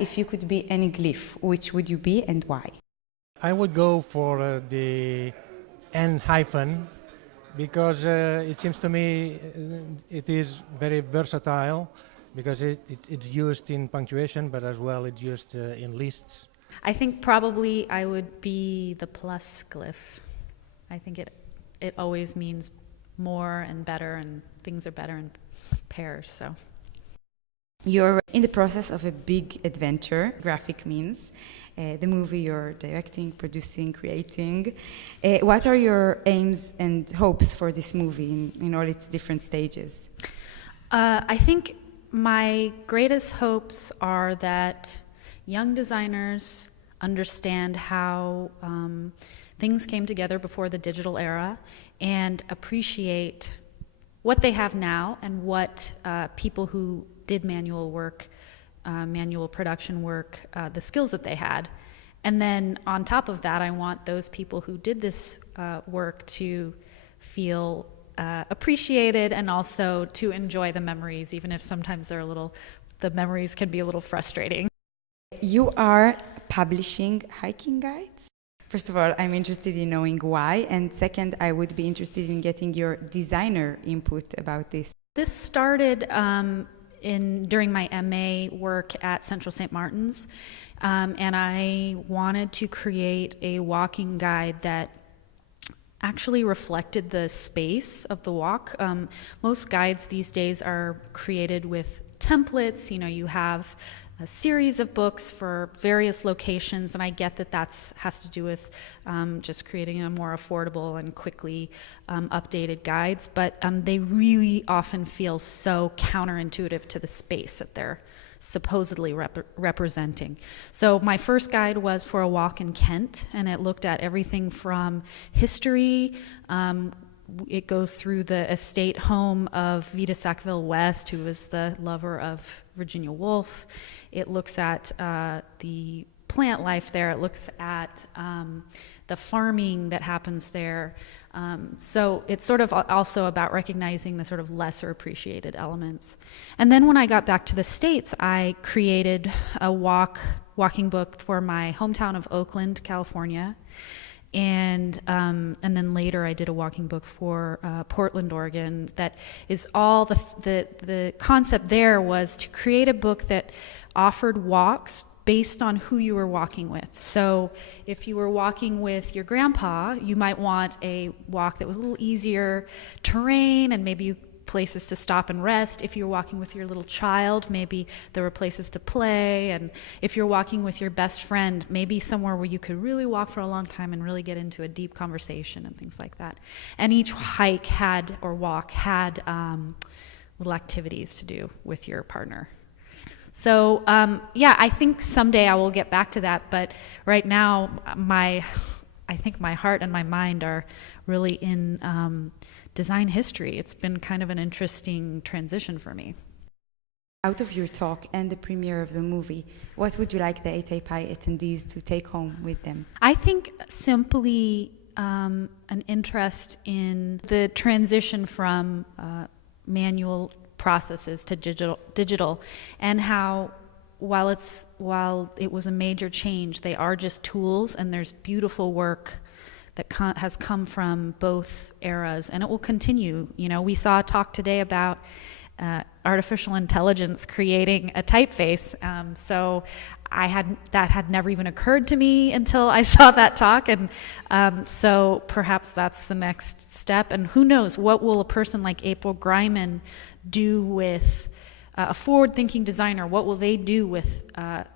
If you could be any glyph, which would you be and why? I would go for the N hyphen because it seems to me it is very versatile because it's used in punctuation, but as well it's used in lists. I think probably I would be the plus glyph. I think it always means more and better, and things are better in pairs, so. You're in the process of a big adventure, graphic means, the movie you're directing, producing, creating. What are your aims and hopes for this movie in all its different stages? I think my greatest hopes are that young designers understand how things came together before the digital era and appreciate what they have now and what people who did manual work, manual production work, the skills that they had. And then on top of that, I want those people who did this work to feel appreciated and also to enjoy the memories, even if sometimes the memories can be a little frustrating. You are publishing hiking guides? First of all, I'm interested in knowing why, and second, I would be interested in getting your designer input about this. This started during my MA work at Central St. Martin's, and I wanted to create a walking guide that actually reflected the space of the walk. Most guides these days are created with templates. You know, you have a series of books for various locations, and I get that has to do with just creating a more affordable and quickly updated guides, but they really often feel so counterintuitive to the space that they're supposedly representing. So my first guide was for a walk in Kent, and it looked at everything from history. It goes through the estate home of Vita Sackville West, who was the lover of Virginia Woolf. It looks at the plant life there. It looks at the farming that happens there. So it's sort of also about recognizing the sort of lesser appreciated elements. And then when I got back to the States, I created a walking book for my hometown of Oakland, California. And then later I did a walking book for Portland, Oregon. That is all the concept there was to create a book that offered walks based on who you were walking with. So if you were walking with your grandpa, you might want a walk that was a little easier terrain and maybe places to stop and rest. If you're walking with your little child, maybe there were places to play. And if you're walking with your best friend, maybe somewhere where you could really walk for a long time and really get into a deep conversation and things like that. And each hike had little activities to do with your partner. So yeah, I think someday I will get back to that, but right now I think my heart and my mind are really in design history. It's been kind of an interesting transition for me. Out of your talk and the premiere of the movie, what would you like the ATypI attendees to take home with them? I think simply an interest in the transition from manual processes to digital, and how while it was a major change, they are just tools, and there's beautiful work that has come from both eras, and it will continue. You know, we saw a talk today about artificial intelligence creating a typeface. So that had never even occurred to me until I saw that talk, and so perhaps that's the next step. And who knows, what will a person like April Greiman do with a forward-thinking designer? What will they do with a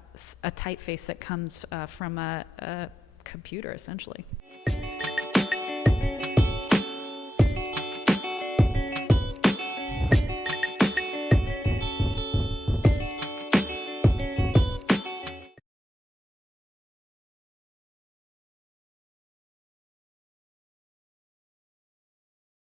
typeface that comes from a computer, essentially?